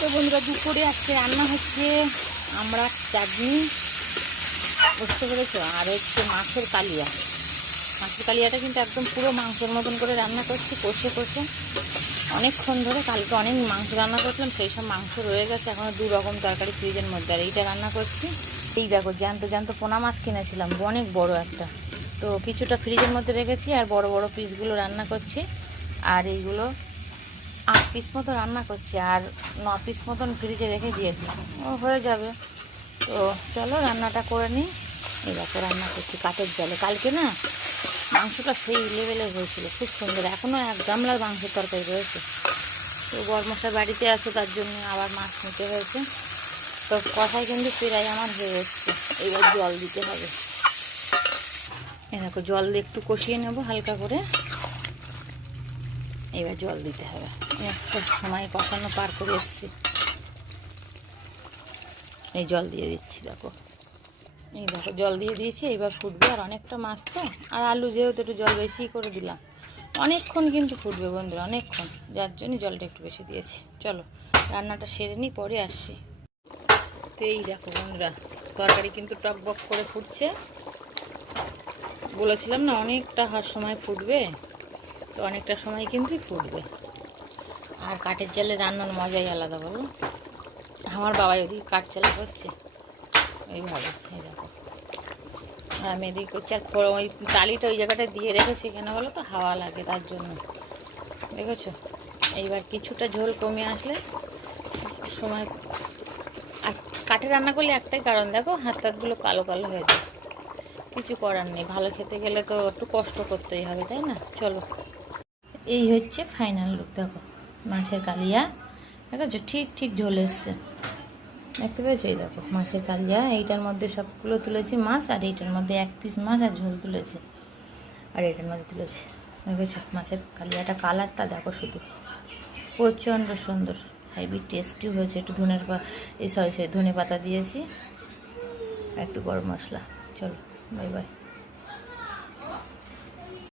তো বন্ধুরা দুপুরে আজকে রান্না হচ্ছে আমরা চাটনি, বুঝতে পেরেছো, আর হচ্ছে মাছের কালিয়া। মাছের কালিয়াটা কিন্তু একদম পুরো মাংসের মতন করে রান্না করছি, কষে কষে অনেকক্ষণ ধরে। কালকে অনেক মাংস রান্না করছিলাম, সেই সব মাংস রয়ে গেছে, এখনও 2 রকম তরকারি ফ্রিজের মধ্যে, আর এইটা রান্না করছি। এই দেখো জ্যান্ত জ্যান্ত পোনা মাছ কিনেছিলাম, অনেক বড় একটা, তো কিছুটা ফ্রিজের মধ্যে রেখেছি আর বড় বড় পিসগুলো রান্না করছি। আর এইগুলো 8 পিস মতো রান্না করছি আর 9 পিস মতন ফ্রিজে রেখে দিয়েছি, ও হয়ে যাবে। তো চলো রান্নাটা করে নিই। এই দেখো রান্না করছি কাঠের জালে। কালকে না মাংসটা সেই লেভেলের হয়েছিল, খুব সুন্দর। এখনও 1 গামলার মাংসের তরকারি রয়েছে। তো বরমশাই বাড়িতে আছে, তার জন্য আবার মাছ নিতে হয়েছে। তো কষাই কিন্তু প্রায় আমার হয়ে এসছে, এইবার জল দিতে হবে। এই দেখো জল দিয়ে একটু কষিয়ে নেব হালকা করে, এবার জল দিতে হবে। একটা সময় কষানো পার করে এসছি, এই জল দিয়ে দিচ্ছি। দেখো এই দেখো জল দিয়ে দিয়েছি, এবার ফুটবে। আর অনেকটা মাছ তো, আর আলু যেহেতু একটু জল বেশি করে দিলাম, অনেকক্ষণ কিন্তু ফুটবে বন্ধুরা, অনেকক্ষণ, যার জন্য জলটা একটু বেশি দিয়েছি। চলো রান্নাটা সেরে নিই, পরে আসছি। তো এই দেখো বন্ধুরা তরকারি কিন্তু টকবক করে ফুটছে। বলেছিলাম না অনেকটা সময় ফুটবে, তো অনেকটা সময় কিন্তু ফুটবে। আর কাঠের জালে রান্নার মজাই আলাদা, বলো। আমার বাবাই ওদিকে কাঠ চালা করছে এইভাবে, এই দেখো। আর আমি এদিকে করছি, আর ওই টালিটা ওই জায়গাটা দিয়ে রেখেছি কেন বলো তো, হাওয়া লাগে তার জন্য, দেখেছো। এইবার কিছুটা ঝোল কমে আসলে সময়। আর কাঠে রান্না করলে একটাই কারণ, দেখো হাত হাতগুলো কালো কালো হয়ে যায়, কিছু করার নেই। ভালো খেতে গেলে তো একটু কষ্ট করতেই হবে, তাই না। চলো এই হচ্ছে ফাইনাল লুক। দেখো মাছের কালিয়া, দেখেছো ঠিক ঠিক ঝোল এসছে, দেখতে পেয়েছো। এই দেখো মাছের কালিয়া, এইটার মধ্যে সবগুলো তুলেছি মাছ, আর এইটার মধ্যে 1 পিস মাছ আর ঝোল তুলেছি, আর এটার মধ্যে তুলেছি। দেখেছো মাছের কালিয়াটা, কালারটা দেখো শুধু, প্রচণ্ড সুন্দর, হেভি টেস্টি হয়েছে। একটু ধনে পাতা দিয়েছি, একটু গরম মশলা। চলো বাই বাই।